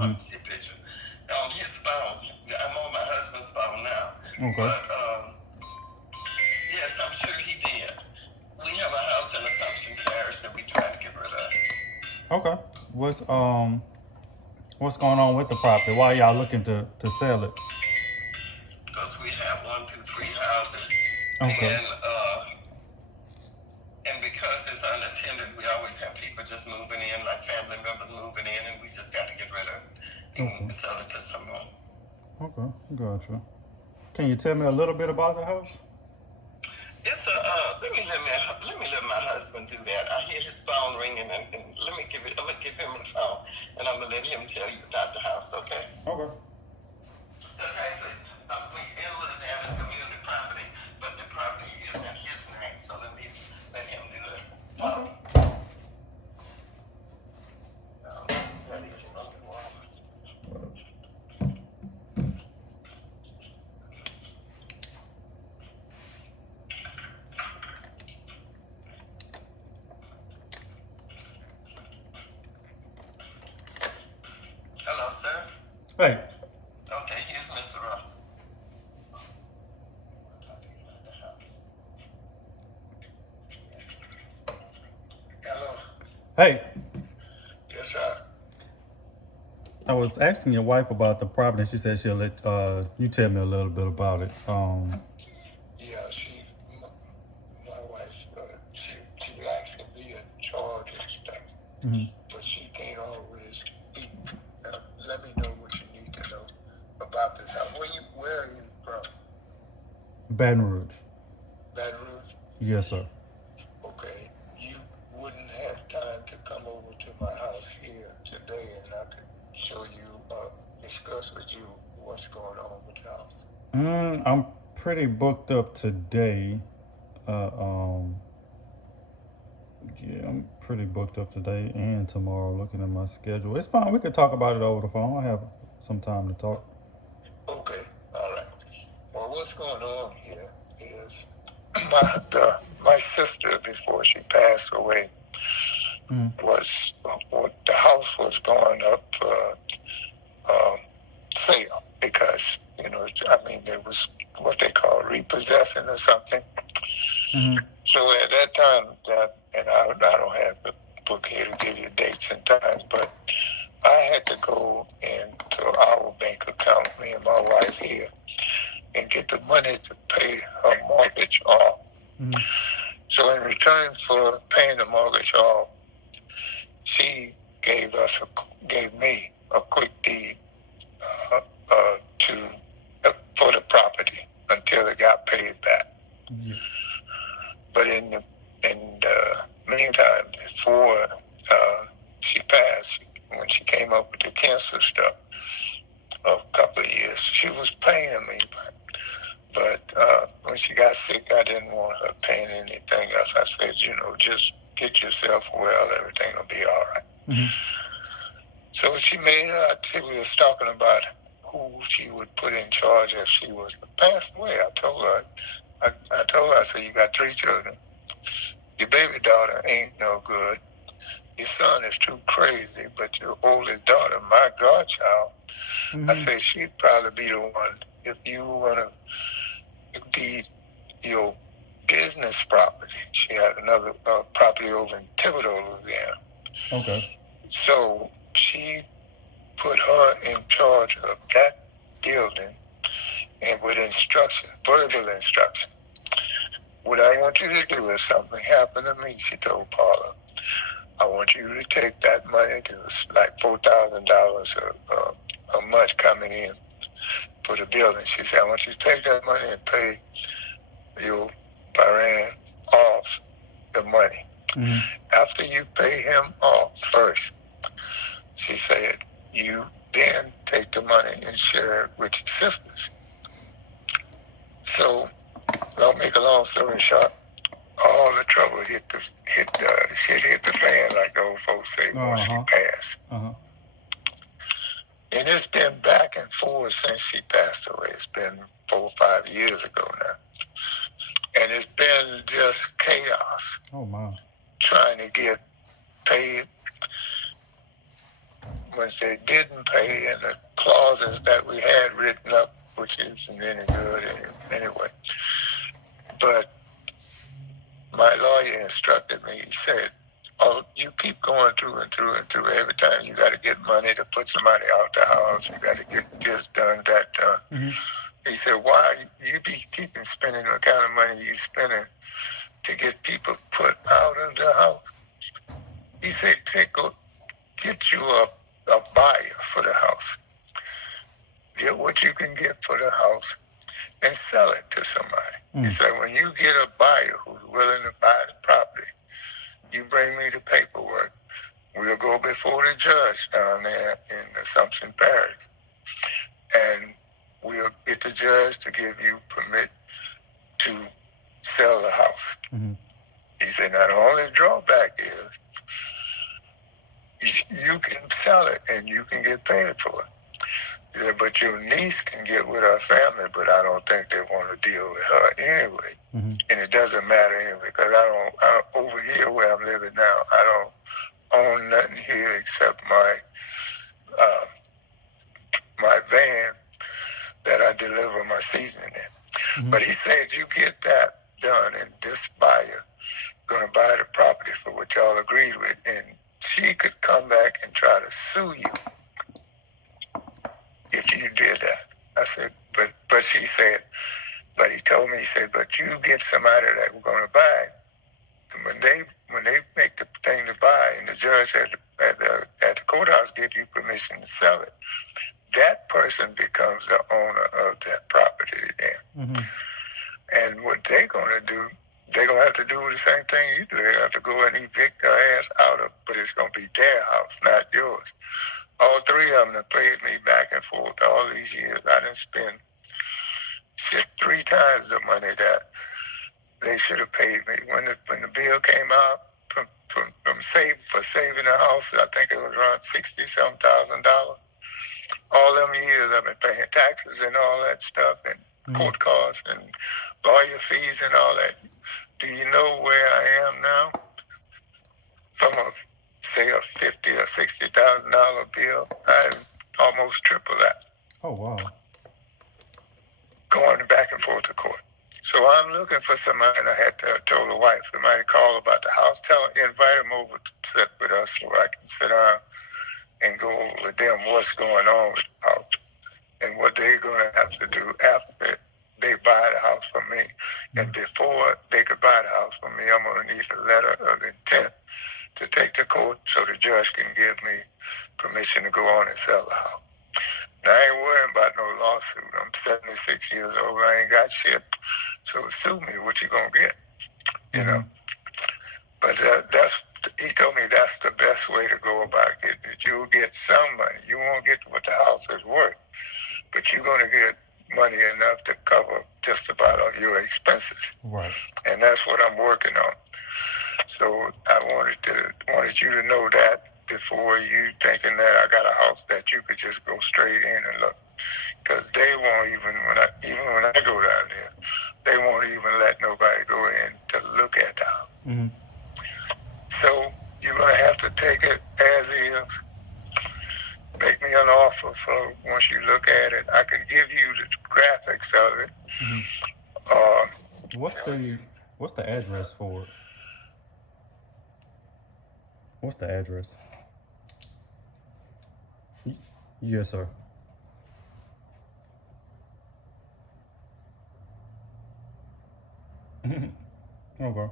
Let me see a picture. On his phone. I'm on my husband's phone now. Okay. But, yes, I'm sure he did. We have a house in Assumption Parish that we try to get rid of. Okay. What's going on with the property? Why y'all looking to sell it? Because we have 1, 2, 3 houses. Okay. And because it's unattended, we always have people just moving in, like family members moving in, and we just got to get rid of it and sell it to someone. Okay, gotcha. Can you tell me a little bit about the house? It's a let me let my husband do that. I hear his phone ringing, and I'm gonna give him the phone, and I'm gonna let him tell you about the house. Okay? Okay. That's actually we in Louisiana is community property, but the property is in his name, so let him do the talking. That is only Hollins. Hello, sir. Hey. Okay, here's Mr. Ruff. Hello. Hey. Yes, sir. I was asking your wife about the property. She said she'll let you tell me a little bit about it. Yeah, my wife, she likes to be in charge and stuff, but she can't always speak. Let me know what you need to know about this house. Where are you from? Baton Rouge. Baton Rouge? Yes, sir. Okay. You wouldn't have time to come over to my house here today, and I could show you, discuss with you what's going on with the house. I'm pretty booked up today. Yeah, I'm pretty booked up today and tomorrow. Looking at my schedule, it's fine. We could talk about it over the phone. I have some time to talk. Okay, all right. Well, what's going on here is my sister, before she passed away, was the house was going up for sale because there was what they call repossessing or something. So at that time, and I don't have the book here to give you dates and times, but I had to go into our bank account, me and my wife here, and get the money to pay her mortgage off. So in return for paying the mortgage off, she gave me a quick deed for the property until it got paid back. But in the meantime, before she passed, when she came up with the cancer stuff, a couple of years, she was paying me, but when she got sick, I didn't want her paying anything else. I said, just get yourself well, everything will be all right. So she was talking about who she would put in charge if she was to pass away. I told her, I said, you got 3 children. Your baby daughter ain't no good. Your son is too crazy, but your oldest daughter, my godchild, I said, she'd probably be the one if you want to be your business property. She had another property over in Thibodeau, Louisiana. Okay. So she put her in charge of that building and with verbal instruction. What I want you to do if something happened to me, she told Paula, I want you to take that money. It was like $4,000 a month coming in for the building. She said, I want you to take that money and pay your parent off the money. After you pay him off first, she said, you then take the money and share it with your sisters. So, I'll make a long story short, all the trouble hit the fan, like the old folks say, once she passed. And it's been back and forth since she passed away. It's been 4 or 5 years ago now. And it's been just chaos. Oh, my. Trying to get paid. which they didn't pay, and the clauses that we had written up, which isn't any good anyway. But my lawyer instructed me. He said, "Oh, you keep going through and through and through. Every time you got to get money to put somebody out the house. You got to get this done, that done." Mm-hmm. He said, "Why you be keeping spending the kind of money you spending to get people put out of the house?" He said, "Go get you a buyer for the house. Get what you can get for the house and sell it to somebody." He said, "When you get a buyer who's willing to buy the property, you bring me the paperwork. We'll go before the judge down there in Assumption Parish, and we'll get the judge to give you permit to sell the house." Mm-hmm. He said, "Now the only drawback is you can sell it and you can get paid for it. Yeah, but your niece can get with her family, but I don't think they want to deal with her anyway." Mm-hmm. And it doesn't matter anyway, because I don't, over here where I'm living now, I don't own nothing here except my van that I deliver my seasoning in. Mm-hmm. But he said, "You get that done, and this buyer going to buy the property for what y'all agreed with, and she could come back and try to sue you if you did that." I said, but she said, but he told me, he said, "But you get somebody that we're going to buy. And when they make the thing to buy, and the judge at the courthouse give you permission to sell it, that person becomes the owner of that property then." Mm-hmm. And what they're going to do, they're going to have to do the same thing you do. They have to go and evict their ass out of, but it's going to be their house, not yours. All three of them have paid me back and forth all these years. I didn't spend shit 3 times the money that they should have paid me. When the bill came out from saving the house, I think it was around $60,000. All them years I've been paying taxes and all that stuff, and court costs and lawyer fees and all that. Do you know where I am now? From say a $50,000 or $60,000 bill, I'm almost triple that. Oh wow! Going back and forth to court. So I'm looking for somebody, and I had told the wife, somebody call about the house, invite them over to sit with us so I can sit down and go over with them what's going on with the house and what they're going to have to do after they buy the house from me. And before they could buy the house from me, I'm going to need a letter of intent to take to court so the judge can give me permission to go on and sell the house. Now, I ain't worrying about no lawsuit. I'm 76 years old. I ain't got shit. So sue me. What you gonna get? You know. But he told me that's the best way to go about it. You'll get some money. You won't get what the house is worth, but you're gonna get money enough to cover just about all your expenses. Right. And that's what I'm working on. So I wanted you to know that before you thinking that I got a house that you could just go straight in and look. Because they won't even when I go down there, they won't even let nobody go in to look at the house. Mm-hmm. So you're going to have to take it as is. Make me an offer for once you look at it. I can give you the graphics of it. Mm-hmm. What's the address for it? What's the address? Yes, sir. Okay.